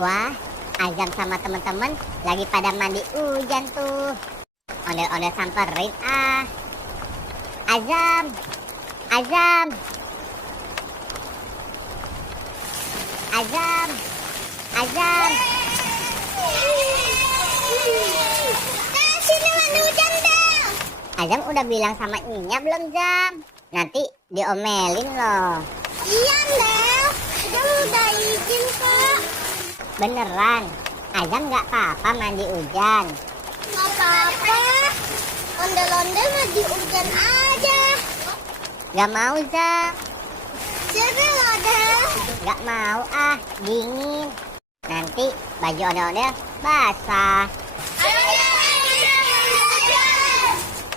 Wah, Azam sama teman-teman lagi pada mandi hujan tuh. Ondel-ondel samperin ah. Azam, Azam, Azam, Azam. Sini mandi hujan dong. Azam udah bilang sama Inya belum, Zam? Nanti diomelin loh. Iya, Del. Azam udah izin kok. Beneran, Azam nggak apa-apa mandi hujan. Nggak apa-apa. Ondel-ondel mandi hujan aja. Nggak mau, Zam. Seru loh, Del. Nggak mau ah, dingin. Nanti baju ondel-ondel basah.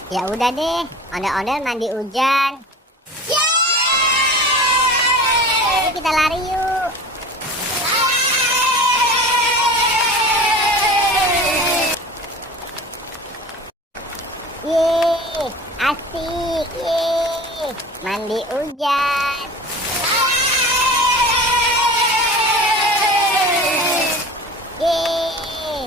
Ya udah deh, ondel-ondel mandi hujan. Ayo kita lari yuk. Yeay, asik. Yeay, mandi hujan. Yeay.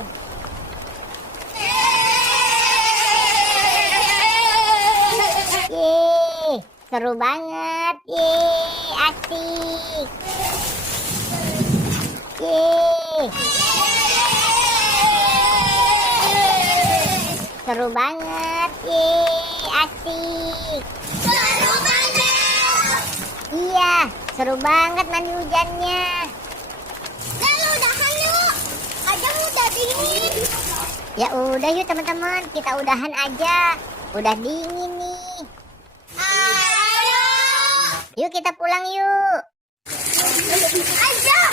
Yeay, seru banget. Yeay, asik. Yeay. Seru banget. Yeay, asik. Seru banget. Iya, seru banget mandi hujannya. Del, udahan yuk. Azam udah dingin. Ya udah yuk teman-teman, kita udahan aja. Udah dingin nih. Ayo. Yuk kita pulang yuk. Azam.